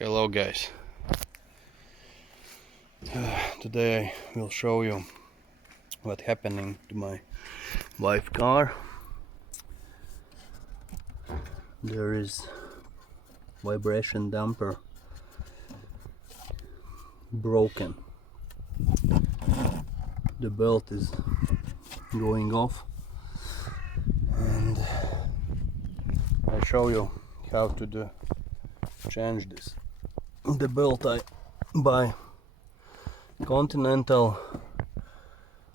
Hello guys, today I will show you what happening to my wife car. There is vibration damper broken. The belt is going off, and I show you how to change this. The belt I buy Continental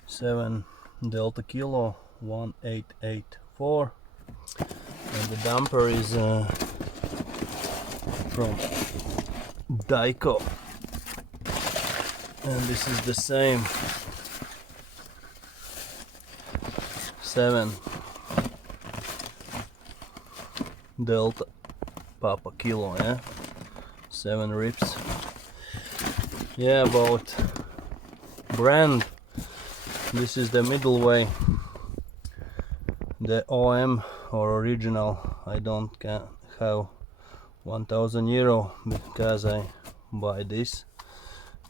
7 Delta Kilo 1884, and the damper is from Dyco, and this is the same 7 Delta Papa Kilo, 7 rips. Yeah, about brand, this is the middle way. The OM or original, I don't have 1000 euro because I buy this.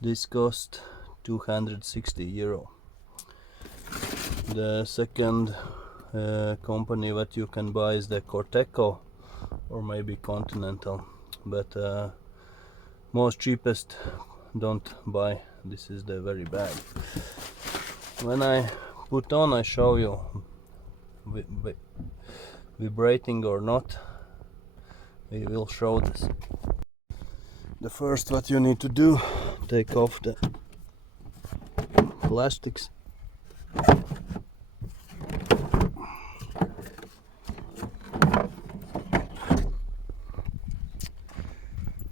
This cost 260 euro. The second company that you can buy is the Corteco or maybe Continental, but most cheapest don't buy. This is the very bad. When I put on, I show you vibrating or not. We will show this. The first what you need to do, take off the plastics.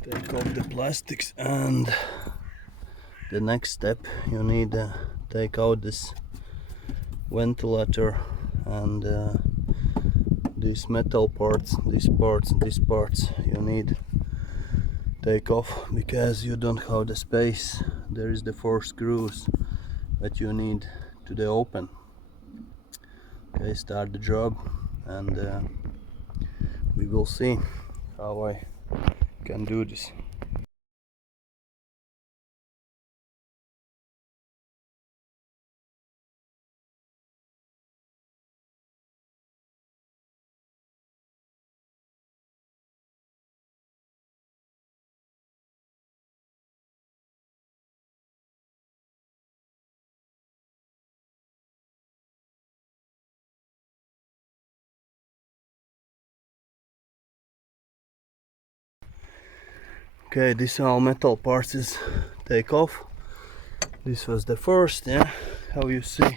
Take off the plastics, and the next step you need to take out this ventilator and these metal parts, these parts you need take off because you don't have the space. There is the 4 screws that you need to the open. Okay, start the job, and we will see how I can do this. Okay, this all metal parts is take off. This was the first, how you see.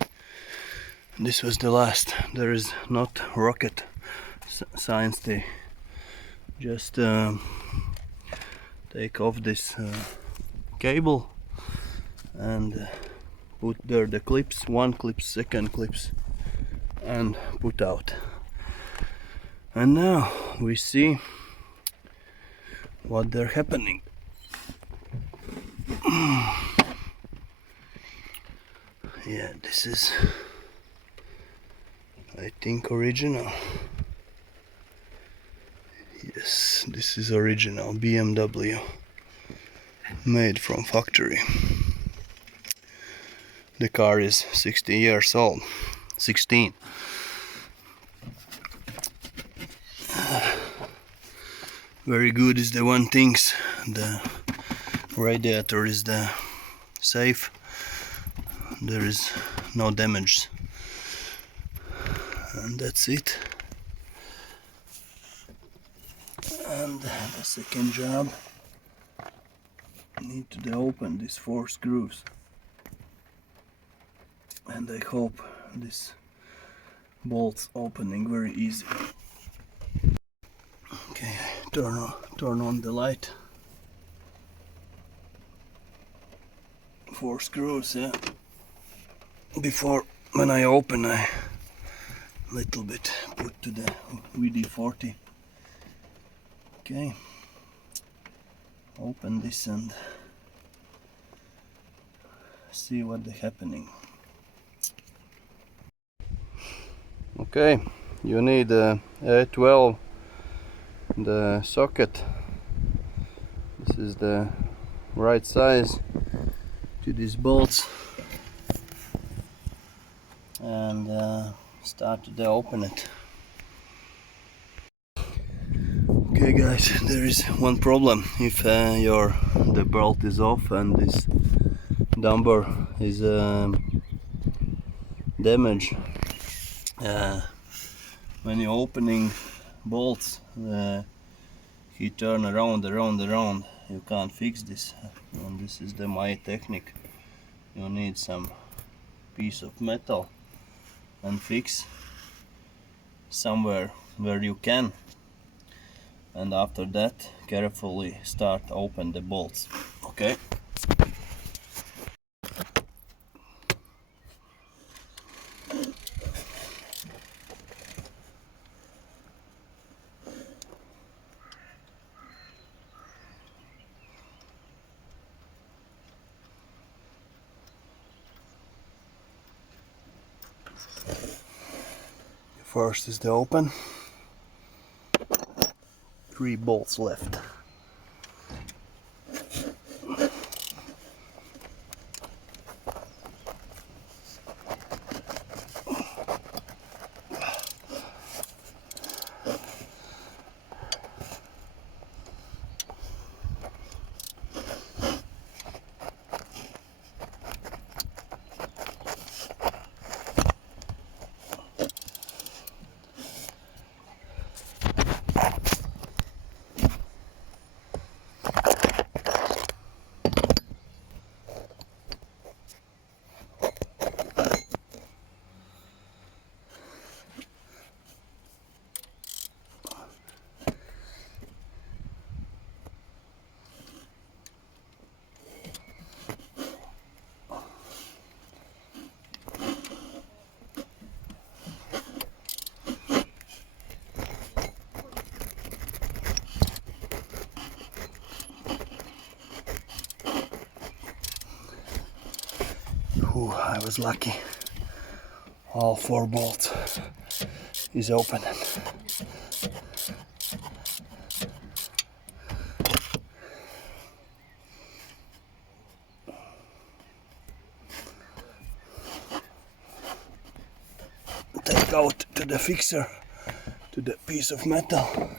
This was the last. There is not rocket science. They just take off this cable and put there the clips, one clip, second clips, and put out. And now we see what they're happening. Yeah, this is, I think, original. Yes, this is original BMW, made from factory. The car is 60 years old, 16. Very good is the one things, the radiator is the safe, there is no damage, and that's it. And the second job, need to open these 4 screws, and I hope this bolt's opening very easy. Okay, turn on the light. 4 screws, Before, when I open, I little bit put to the WD-40. Okay, open this and see what is happening. Okay, you need a A12, the socket. This is the right size to these bolts, and start to open it. Okay guys, there is one problem. If the bolt is off and this dumper is damaged, when you're opening bolts, he turn around. You can't fix this, and this is my technique. You need some piece of metal and fix somewhere where you can, and after that carefully start open the bolts. Okay. First is the open. 3 bolts left. I was lucky. All 4 bolts is open. Take out to the fixer, to the piece of metal,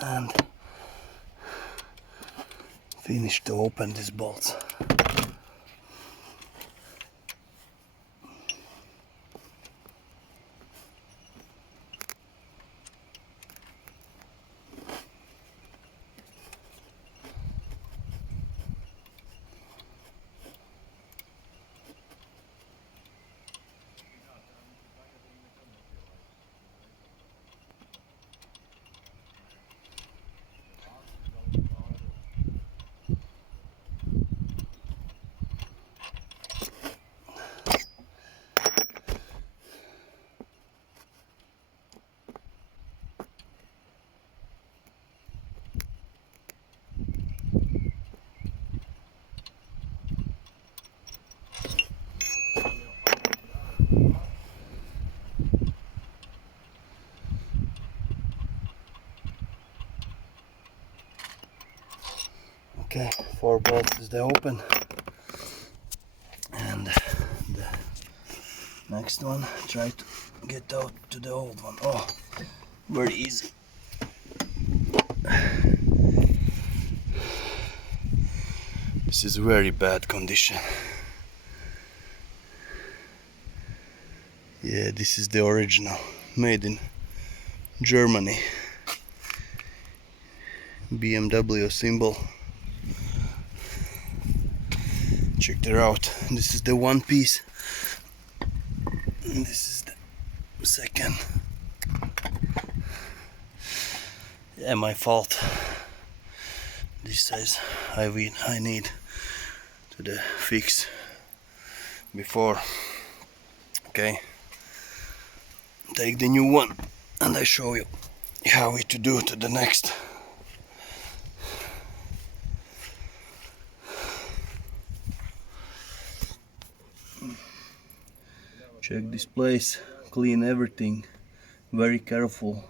and finish to open these bolts. Okay, 4 bolts is the open, and the next one try to get out to the old one. Oh, very easy. This is very bad condition. Yeah, this is the original, made in Germany. BMW symbol. Check it out. This is the one piece, and this is the second. Yeah, my fault. This size I need to the fix before. Okay, take the new one and I show you how to do to the next. Check this place, clean everything, very careful,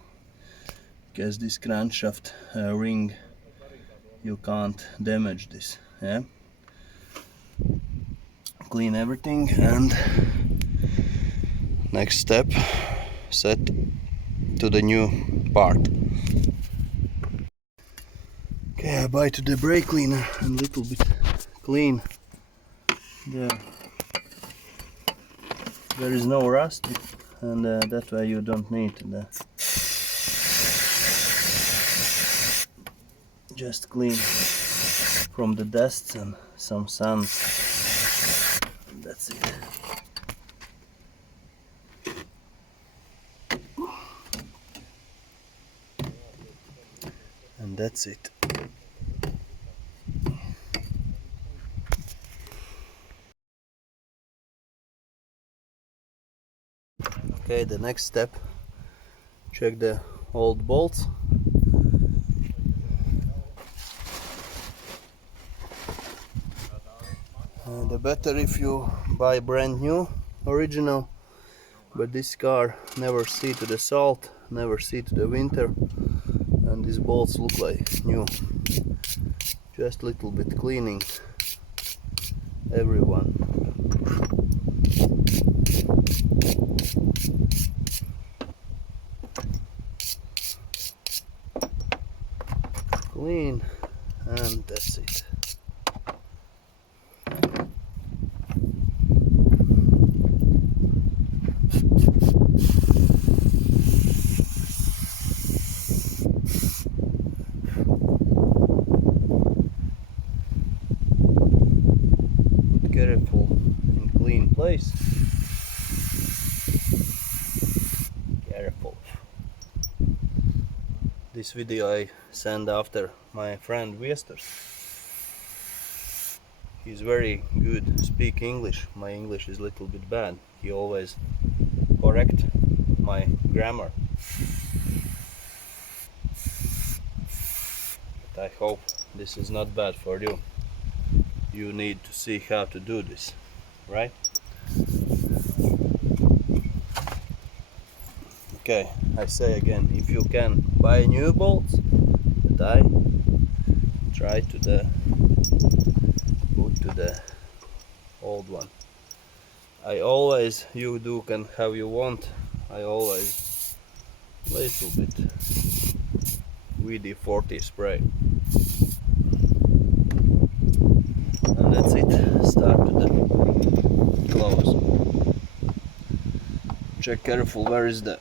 because this crankshaft ring you can't damage this. Yeah, clean everything, and next step, set to the new part. Okay, I buy to the brake cleaner and little bit clean. There is no rust, and that way you don't need the just clean from the dust and some sand. And that's it. And that's it. Okay, the next step, check the old bolts. The better if you buy brand new, original, but this car never see to the salt, never see to the winter, and these bolts look like new. Just little bit cleaning, everyone. Clean, and that's it. Put careful in clean place. Careful. This video I send after my friend Viesters. He's very good speak English. My English is a little bit bad. He always correct my grammar. But I hope this is not bad for you. You need to see how to do this, right? Okay, I say again, if you can buy new bolts, but I try to put to the old one. I always, you do can how you want. I always little bit WD-40 spray, and that's it. Start to the close. Check careful where is the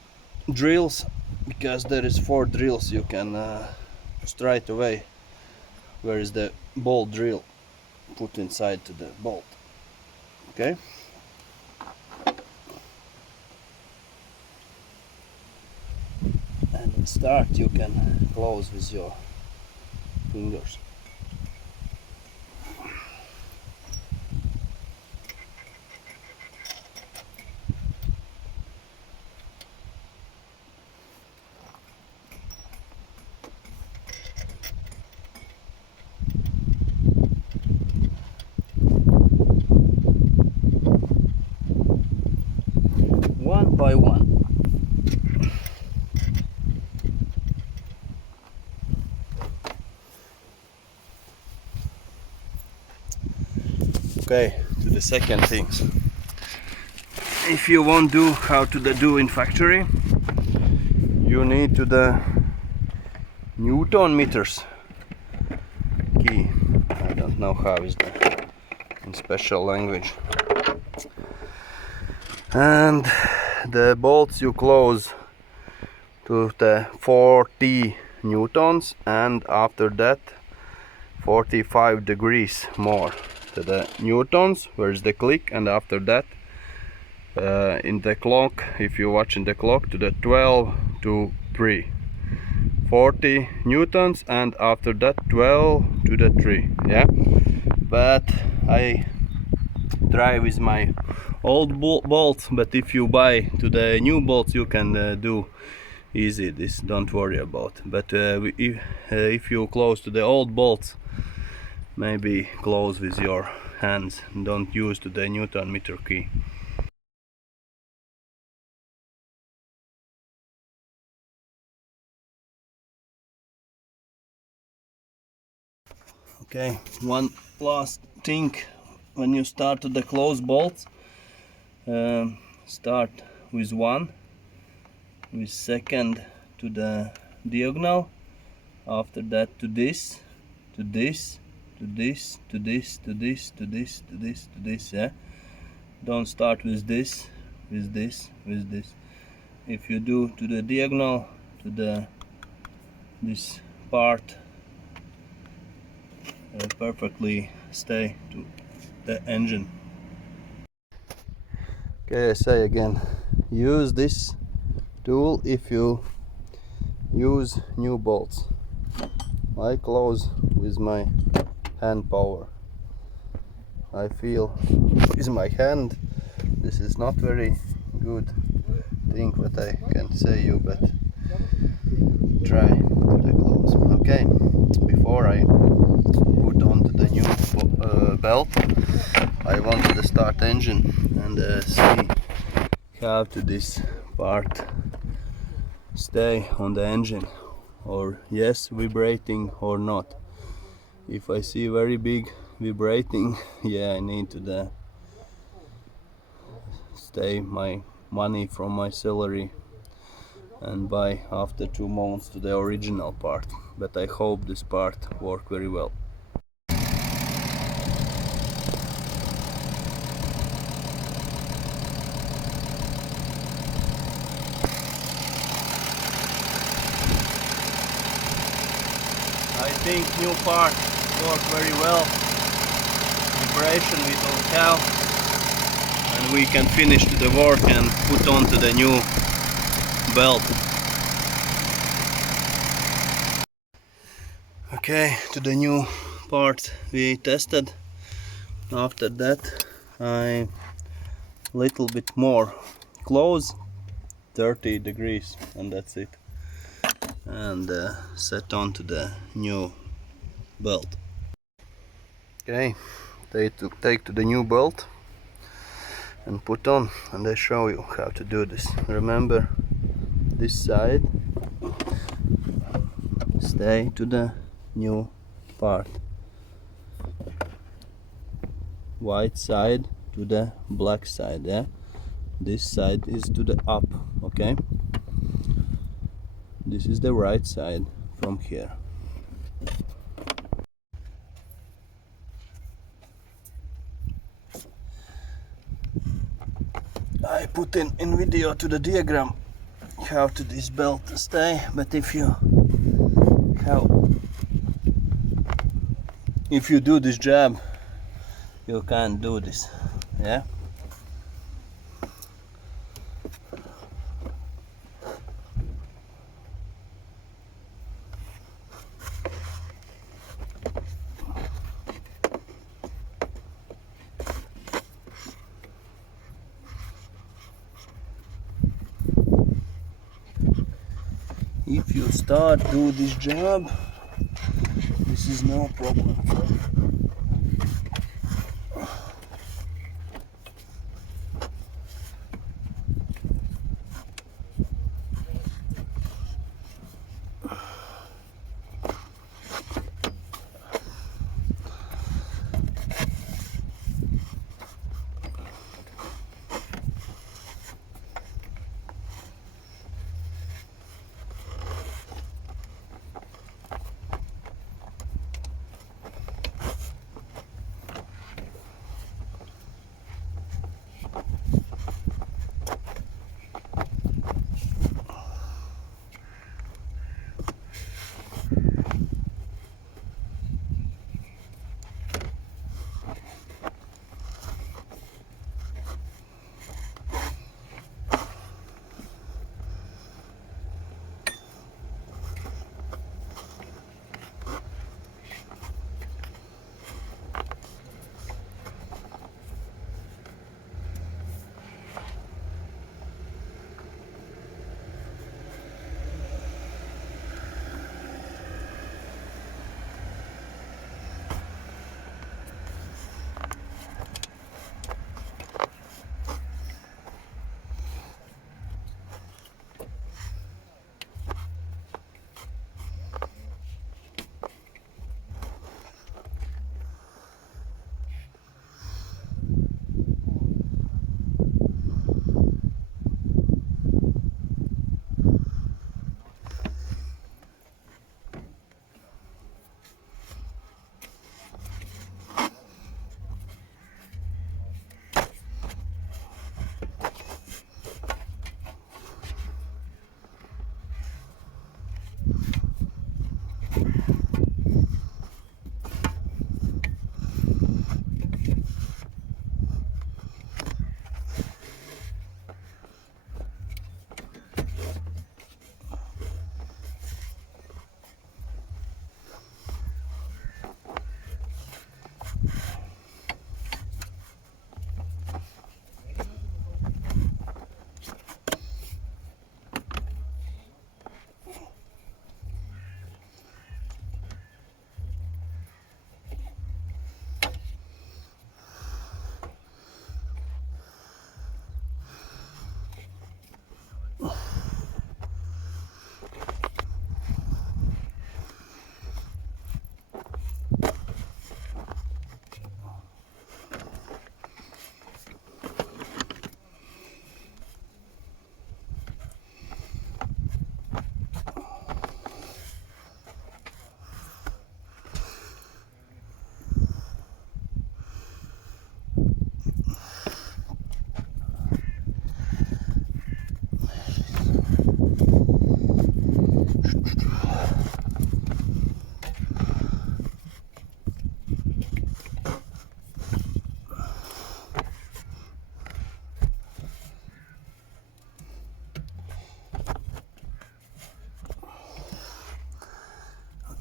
drills, because there is 4 drills. You can straight away where is the bolt drill, put inside to the bolt. Okay, and in start you can close with your fingers. One by one. Okay, to the second things. If you want do how to do in factory, you need to the Newton meters key. I don't know how is that in special language. And the bolts you close to the 40 newtons, and after that 45 degrees more to the newtons, where's the click, and after that in the clock, if you watch in the clock, to the 12 to 3, 40 newtons, and after that 12 to the 3. Yeah, but I try with my old bolts, but if you buy to the new bolts you can do easy this, don't worry about. But if you close to the old bolts, maybe close with your hands, don't use to the Newton meter key. Okay, one last thing, when you start to the close bolts, start with one, with second to the diagonal, after that to this, to this, to this, to this, to this, to this, to this, to this, yeah. Don't start with this, with this, with this. If you do to the diagonal, to the this part, perfectly stay to the engine. Okay, I say again, use this tool if you use new bolts. I close with my hand power. I feel with my hand this is not very good thing what I can say you, but try to close. Okay, before I put on to the new belt, I wanted to start engine and see how to this part stay on the engine, or yes, vibrating or not. If I see very big vibrating, yeah, I need to stay my money from my salary and buy after 2 months to the original part. But I hope this part work very well. I think new part work very well. Vibration we don't have, and we can finish the work and put on to the new belt. Okay, to the new part we tested. After that I little bit more close, 30 degrees, and that's it, and set on to the new belt. Okay, take to the new belt and put on, and I show you how to do this. Remember, this side stay to the new part, white side to the black side, yeah. This side is to the up, okay. This is the right side from here. I put in video to the diagram how to this belt stay, but if you do this job, you can't do this, yeah. If you start do this job, this is no problem.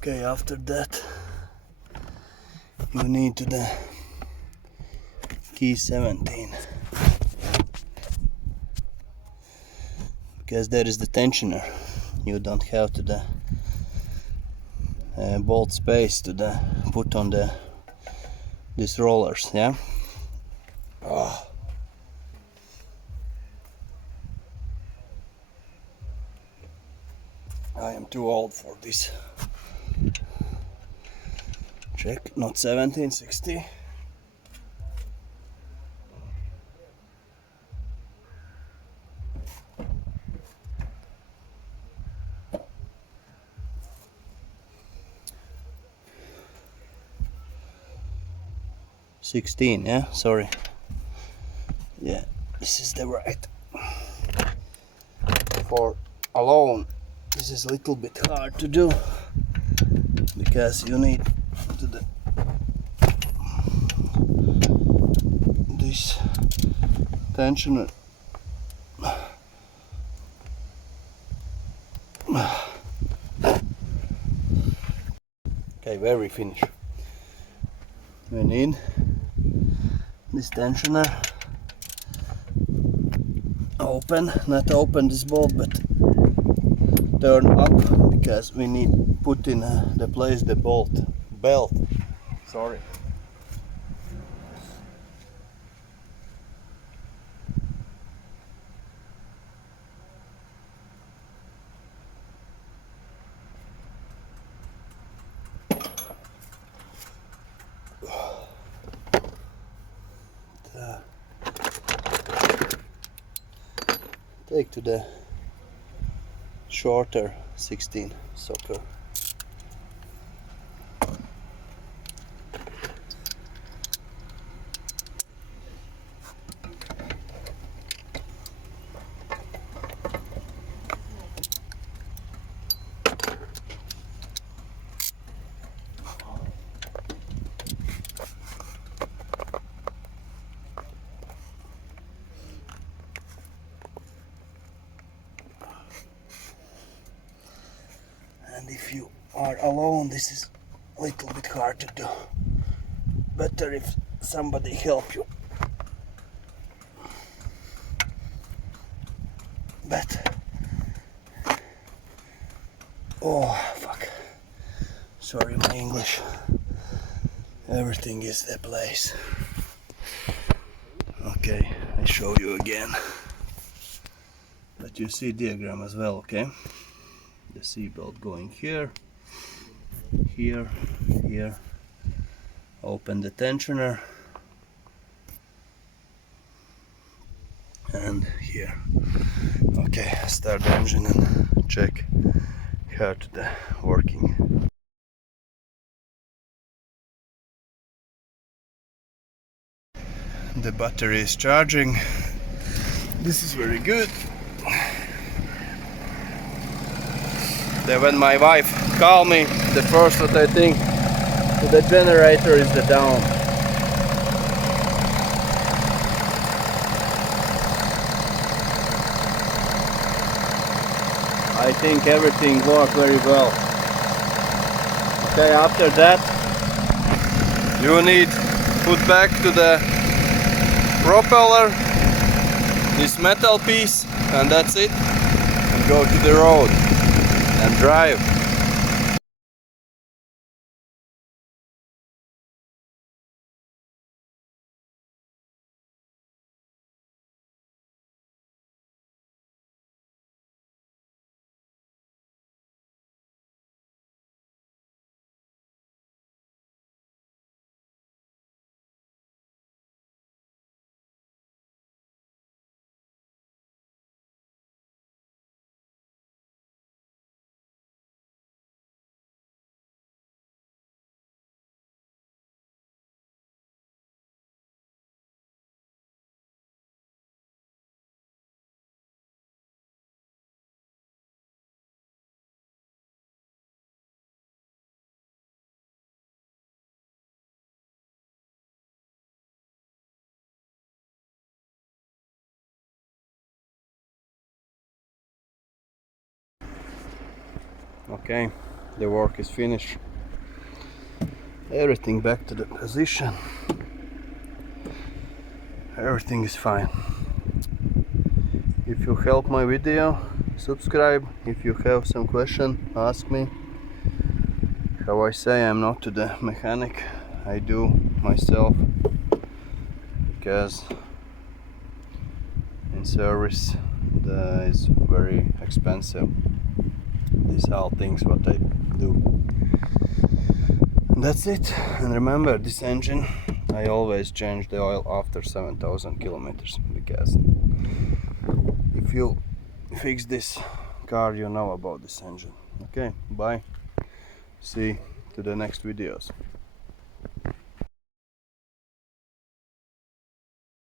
Okay, after that you need to the key 17, because there is the tensioner. You don't have to the bolt space to the put on the these rollers, yeah. Oh. I am too old for this. Check, not 1760. $16, yeah, sorry. Yeah, this is the right. For alone, this is a little bit hard to do, because you need to the this tensioner. Okay, where we finish? We need this tensioner. Open, not open this bolt, but turn up, because we need put in the place the belt. Sorry. Take to the shorter 16 socket. And if you are alone, this is a little bit hard to do. Better if somebody help you. But oh fuck, sorry my English. Everything is the place. Okay, I show you again. But you see diagram as well, okay? The seatbelt going here, here, here. Open the tensioner, and here. Okay, start the engine and check how to the working. The battery is charging. This is very good. Then when my wife called me, the first what I think the generator is the down. I think everything worked very well. Okay, after that you need put back to the propeller this metal piece, and that's it, and go to the road and drive. Okay, the work is finished. Everything back to the position. Everything is fine. If you help my video, subscribe. If you have some question, ask me. How I say, I'm not to the mechanic, I do myself, because in service is very expensive. These are all things what I do. And that's it. And remember, this engine I always change the oil after 7,000 kilometers, because if you fix this car, you know about this engine. Okay, bye. See to the next videos.